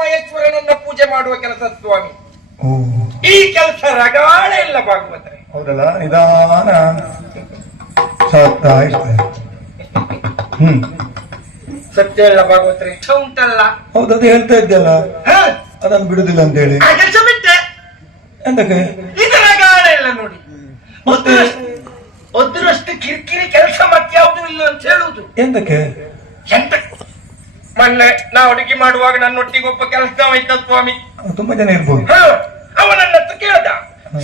ಮಹೇಶ್ವರನನ್ನ ಪೂಜೆ ಮಾಡುವ ಕೆಲಸ ಸ್ವಾಮಿ. ಈ ಕೆಲಸ ರಗಾಳ ಇಲ್ಲ ಭಾಗವತರೆ. ಹೌದಲ್ಲ, ನಿಧಾನ ಸತ್ಯ ಇಲ್ಲ ಭಾಗವತರೆ. ಉಂಟಲ್ಲ, ಹೌದದು ಹೇಳ್ತಾ ಇದ್ದಲ್ಲ, ಅದನ್ನು ಬಿಡುದಿಲ್ಲ ಅಂತ ಹೇಳಿ ಕೆಲಸ ಬಿಟ್ಟೆ. ಎಂತಕ್ಕೆ ಇದು ರಗಾಳ ಇಲ್ಲ ನೋಡಿ. ಒದ್ರಷ್ಟು ಕಿರಿಕಿರಿ ಕೆಲಸ ಮತ್ಯಾವುದು ಇಲ್ಲ ಅಂತ ಹೇಳುವುದು. ಎಂತಕ್ಕೆ? ಎಂತ ಮೊನ್ನೆ ನಾ ಅಡುಗೆ ಮಾಡುವಾಗ ನನ್ನೊಟ್ಟಿಗೆ ಒಬ್ಬ ಕೆಲಸ ಆಯ್ತ ಸ್ವಾಮಿ. ತುಂಬಾ ಜನ ಇರ್ಬೋದು. ಅವನನ್ನ ಕೇಳ್ದ,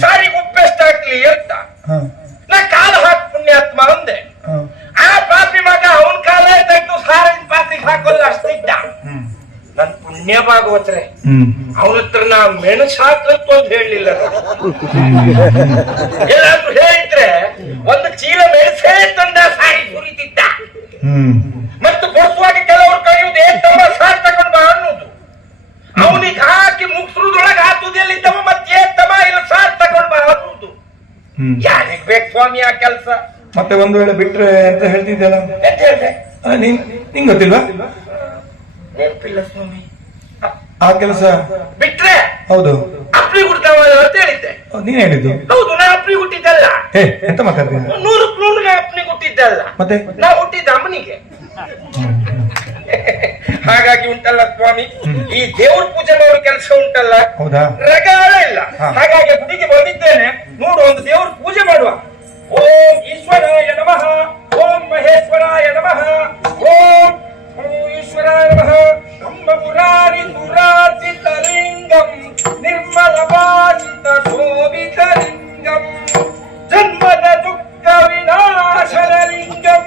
ಸಾರಿ ಉಪ್ಪೆಷ್ಟು ಹಾಕ್ಲಿ ಅಂತ. ನಾ ಕಾಲ ಹಾಕಿ ಪುಣ್ಯಾತ್ಮ ಅಂದೆ. ಆ ಪಾಪಿ ಮಗ ಅವನ್ ಕಾಲ ತೆಗೆದು ಸಾರಿನ ಪಾತ್ರೆಗೆ ಹಾಕೋಲ್ಲ ಅಷ್ಟಿದ್ದ. ನನ್ ಪುಣ್ಯ ಭಾಗವತ್ರೆ, ಅವನ ಹತ್ರ ನಾ ಮೆಣಸು ಹಾಕಂತ ಒಂದು ಹೇಳಲಿಲ್ಲ. ಎಲ್ಲಾದ್ರೂ ಹೇಳಿದ್ರೆ ಒಂದು ಚೀಲ ಮೆಣಸೇ ತಂದ ಸಾರಿ ಸುರಿತಿದ್ದ. ಮತ್ತು ಕೊಡಿಸುವಾಗ ಕೆಲವರು ಕರೆಯುವುದೇ ತಮ್ಮ ಸಾರ್ ತಗೊಂಡು ಬಾ ಅನ್ನೋದು. ಅವನಿಗೆ ಹಾಕಿ ಮುಗಿಸುವುದೊಳಗೆ ಹಾಕುವುದೆಲ್ಲಿದ್ದವ ಮತ್ತೆ ತಮ್ಮ ಇಲ್ಲ ಸಾರ್ ತಗೊಂಡು ಬಾ ಅನ್ನೋದು. ಯಾರಿಗ್ ಬೇಕು ಸ್ವಾಮಿ ಆ ಕೆಲಸ? ಮತ್ತೆ ಒಂದು ವೇಳೆ ಬಿಟ್ರೆ ಅಂತ ಹೇಳ್ತಿದ್ದಲ್ಲ, ಎಂತ ಹೇಳ್ದೆ? ನಿಂಗ್ ಗೊತ್ತಿಲ್ವಾ? ನೆನಪಿಲ್ಲ ಸ್ವಾಮಿ. ಆ ಕೆಲಸ ಬಿಟ್ರೆ ಹೌದು ಅಪ್ರಿ ಹುಡ್ತಾವ ಅಂತ ಹೇಳಿದ್ದೆ. ನೀನ್ ಹೇಳಿದ್ದು ಹೌದು, ನಾ ಅಪ್ರಿ ಹುಟ್ಟಿದ್ದಲ್ಲ. ಎಂತ ಮಾತಾಡ್ತೀನಿ? 100 ನಾ ಅಪ್ನಿ ಹುಟ್ಟಿದ್ದಲ್ಲ, ಮತ್ತೆ ನಾ ಹುಟ್ಟಿದ್ದ ಅಮ್ಮನಿಗೆ. ಹಾಗಾಗಿ ಉಂಟಲ್ಲ ಸ್ವಾಮಿ, ಈ ದೇವ್ರ ಪೂಜೆ ಮಾಡೋ ಕೆಲಸ ಉಂಟಲ್ಲ, ಹೌದಾ, ರಗಾಳ ಇಲ್ಲ. ಹಾಗಾಗಿ ಗುಡಿಗೆ ಬಂದಿದ್ದೇನೆ, ನೋಡು ಒಂದು ದೇವ್ರ ಪೂಜೆ ಮಾಡುವ. ಓಂ ಈಶ್ವರಾಯ ನಮಃ, ಓಂ ಮಹೇಶ್ವರಾಯ ನಮಃ, ಓಂ ಈಶ್ವರಾಯ ನಮಃ. ನಮ್ಮ ಮುರಾರಿ ಸುರಾರ್ಜಿತ ಲಿಂಗಂ ನಿರ್ಮಲ ಭಾಷಿತ ಶೋಭಿತ ಲಿಂಗಂ ಜನ್ಮದ ದುಃಖ ವಿನಾಶನ ಲಿಂಗಂ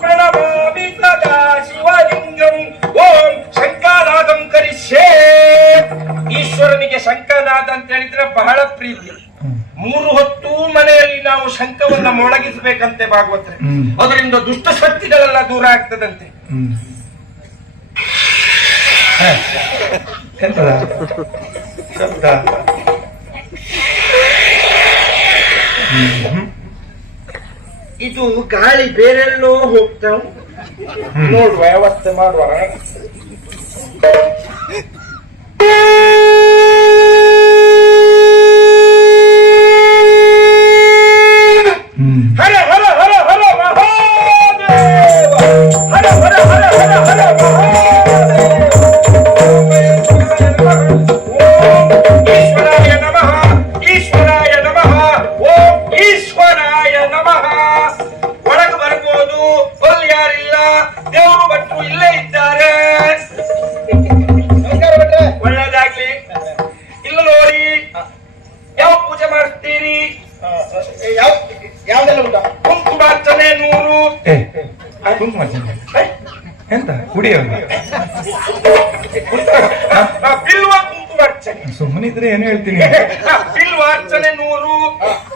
ಪ್ರಣಮಾಮಿ ಸದಾ ಶಿವಲಿಂಗಂ. ಓಂ ಶಂಕನಾದಂ ಕರಿಷ್ಯೇ. ಈಶ್ವರನಿಗೆ ಶಂಕನಾದ ಅಂತ ಹೇಳಿದ್ರೆ ಬಹಳ ಪ್ರೀತಿ. 3 ಹೊತ್ತು ಮನೆಯಲ್ಲಿ ನಾವು ಶಂಕವನ್ನ ಮೊಳಗಿಸಬೇಕಂತೆ ಭಾಗವತ್ರೆ. ಅದರಿಂದ ದುಷ್ಟ ಶಕ್ತಿಗಳೆಲ್ಲ ದೂರ ಆಗ್ತದಂತೆ. ಎಂತದ ಶಬ್ದ? ಇದು ಗಾಳಿ ಬೇರೆಲ್ಲೋ ಹೋಗ್ತಾ ನೋಡುವ, ವ್ಯವಸ್ಥೆ ಮಾಡುವ. ಹರ ಹರ ಹರ ಹರ ಮಹಾದೇವ, ಹರ ಹರ ಹರ ಹರ ಹರ ಮಹಾದೇವ. ಈಶ್ವರಾಯ ನಮಃ, ಈಶ್ವರಾಯ ನಮಃ, ಓಂ ಈಶ್ವರಾಯ ನಮಃ. ಒಳಗೆ ಬರ್ಬೋದು, ಅಲ್ಲಿ ಯಾರಿಲ್ಲ, ದೇವರು ಭಟ್ರು ಇಲ್ಲೇ ಇದ್ದಾರೆ. ಒಳ್ಳೆದಾಗ್ಲಿ. ಇಲ್ಲ ನೋಡಿ, ಯಾವ ಪೂಜೆ ಮಾಡ್ತೀರಿ? ಯಾವ್ದೆಲ್ಲ ಉಂಟ? ಕುಂಕುಮಾರ್ಚನೆ 100. ಕುಂಕುಮಾರ್ಚನೆ ಎಂತ ಕುಡಿಯೋದು? ಬಿಲ್ವ ಕುಂಕುಮಾರ್ಚನೆ. ಸುಮ್ಮನಿದ್ರೆ ಏನು ಹೇಳ್ತೀನಿ. ಬಿಲ್ವಾರ್ಚನೆ 100,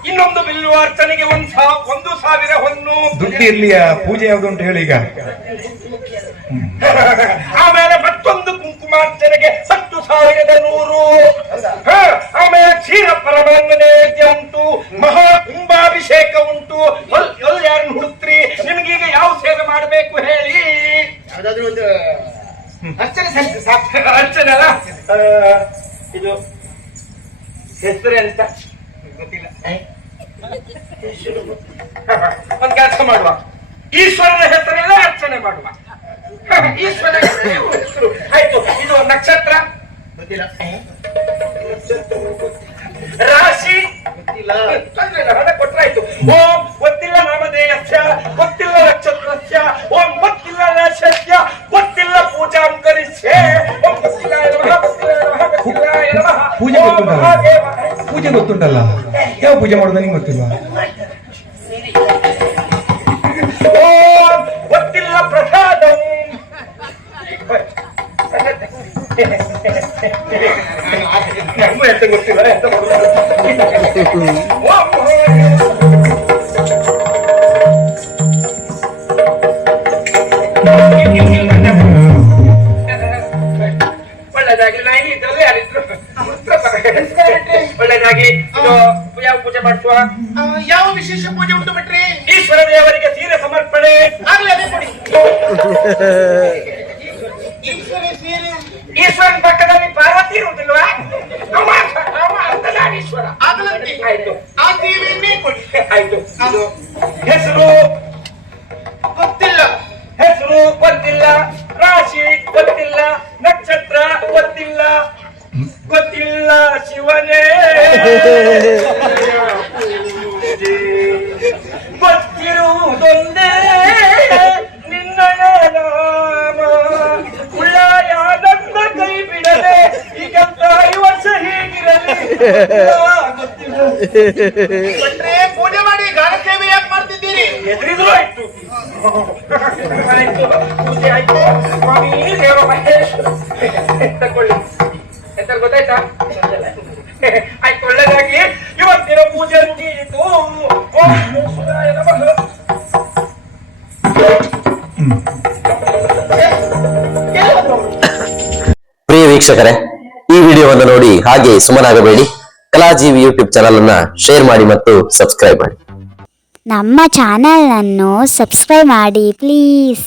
ಇನ್ನೊಂದು ಬಿಲ್ವಾರ್ಚನೆಗೆ 1,000 ಹೊನ್ನು. ದುಡ್ಡು ಇರ್ಲಿಯ ಪೂಜೆ ಯಾವ್ದು ಅಂತ ಹೇಳಿ ಈಗ. ಆಮೇಲೆ ಮತ್ತೊಂದು ಕುಂಕುಮಾರ್ಚನೆಗೆ 10,100. ಆಮೇಲೆ ಕ್ಷೀರ ಪರಮಾನ್ನ ನೈವೇದ್ಯ ಉಂಟು, ಮಹಾ ಕುಂಭಾಭಿಷೇಕ ಉಂಟು. ಎಲ್ಲಿ ಯಾರನ್ನು ಹುಡುಕ್ತ್ರಿ? ನಿಮ್ಗೀಗ ಯಾವ ಸೇವೆ ಮಾಡಬೇಕು ಹೇಳಿ? ಯಾವ್ದಾದ್ರು ಒಂದು ಅರ್ಚನೆ ಅರ್ಚನೆ ಅಲ್ಲ, ಇದು ಹೆಸರು ಎಂತ ಗೊತ್ತಿಲ್ಲ. ಒಂದು ಕೆಲಸ ಮಾಡುವ, ಈಶ್ವರನ ಹೆಸರೆಲ್ಲ ಅರ್ಚನೆ ಮಾಡುವ. ಈಶ್ವರ ಹೆಸರು ಆಯ್ತು. ಇದು ನಕ್ಷತ್ರ ಗೊತ್ತಿಲ್ಲ, ರಾಶಿ ಗೊತ್ತಿಲ್ಲ, ಹಣ ಕೊಟ್ರಾಯ್ತು. ಓಂ ಗೊತ್ತಿಲ್ಲ ನಾಮಧೇಯಸ್ಯ, ಗೊತ್ತಿಲ್ಲ ನಕ್ಷತ್ರಸ್ಯ, ಓಂ ಗೊತ್ತಿಲ್ಲ ರಾಶಸ್ಯ, ಗೊತ್ತಿಲ್ಲ ಪೂಜಾ ಕರಿಷ್ಯೆ. ಓಂ ಗೊತ್ತಿಲ್ಲ ನಮಃ, ಗೊತ್ತಿಲ್ಲ ನಮಃ. ಪೂಜೆ ಗೊತ್ತುಂಟಲ್ಲ, ಪೂಜೆ ಗೊತ್ತುಂಟಲ್ಲ, ಯಾವ ಪೂಜೆ ಮಾಡೋದು ನಿಂಗೆ ಗೊತ್ತಿಲ್ವಾ? ಓಂ ಗೊತ್ತಿಲ್ಲ ಪ್ರಸಾದಂ. ನಮಗೂ ಎಂತ ಗೊತ್ತಿಲ್ಲ, ಎಂತ ಒಳ್ಳೆದಾಗ್ಲಿ. ನಾ ಇಲ್ಲಿ ಇದ್ರಲ್ಲಿ ಯಾರಿದ್ರು ಒಳ್ಳೆದಾಗ್ಲಿ. ಯಾವ ಪೂಜೆ ಮಾಡ್ಸುವ? ಯಾವ ವಿಶೇಷ ಪೂಜೆ ಉಂಟು ಬಿಟ್ರಿ? ಈಶ್ವರ ದೇವರಿಗೆ ಸೀರೆ ಸಮರ್ಪಣೆ ಆಗ್ಲಿ, ಅದೇ ಕೊಡಿ. ಈಶ್ವರನ ಪಕ್ಕದಲ್ಲಿ ಪಾರ್ವತಿ ಇರುವುದಿಲ್ವಾ? ಅವ ಅರ್ಧನಾರೀಶ್ವರ. ಆಯ್ತು ಆಯ್ತು. ಹೆಸರು ಗೊತ್ತಿಲ್ಲ, ಹೆಸರು ಗೊತ್ತಿಲ್ಲ, ರಾಶಿ ಗೊತ್ತಿಲ್ಲ, ನಕ್ಷತ್ರ ಗೊತ್ತಿಲ್ಲ, ಗೊತ್ತಿಲ್ಲ ಶಿವನೇ. ಗೊತ್ತಿರುವುದೊಂದೇ ನಿನ್ನಯ ನಾಮ, ಉಳ್ಳಾಯ ನನ್ನ ಕೈ ಬಿಡದೆ ಈಗ 5 ವರ್ಷ ಹೀಗಿರಲಿ. ಗೊತ್ತಿಲ್ಲ. ಭಟ್ರೆ, ಪೂಜೆ ಮಾಡಿ ಗಾನ ಸೇವೆ ಯಾಕೆ ಮಾಡ್ತಿದ್ದೀರಿ? ಎದುರಿದ್ರು ಆಯ್ತು. ಆಯ್ತು, ಪೂಜೆ ಆಯ್ತು. ಸ್ವಾಮಿ ದೇವ ಮಹೇಶ್ವರ ತಕೊಳ್ಳಿ. ಎಂತ ಗೊತ್ತಾಯ್ತಾ? ಆಯ್ತು, ಒಳ್ಳೆದಾಗಿ ಇವತ್ತಿನ ಪೂಜೆ ಮುಗಿಯಿತು. ಓಂ ಈಶ್ವರಾಯ ನಮಃ. ಪ್ರಿಯ ವೀಕ್ಷಕರೇ, ಈ ವಿಡಿಯೋವನ್ನು ನೋಡಿ ಹಾಗೆ ಸುಮ್ಮನಾಗಬೇಡಿ. ಕಲಾಜೀವಿ ಯೂಟ್ಯೂಬ್ ಚಾನಲ್ ಅನ್ನ ಶೇರ್ ಮಾಡಿ ಮತ್ತು ಸಬ್ಸ್ಕ್ರೈಬ್ ಮಾಡಿ. ನಮ್ಮ ಚಾನಲ್ ಅನ್ನು ಸಬ್ಸ್ಕ್ರೈಬ್ ಮಾಡಿ ಪ್ಲೀಸ್.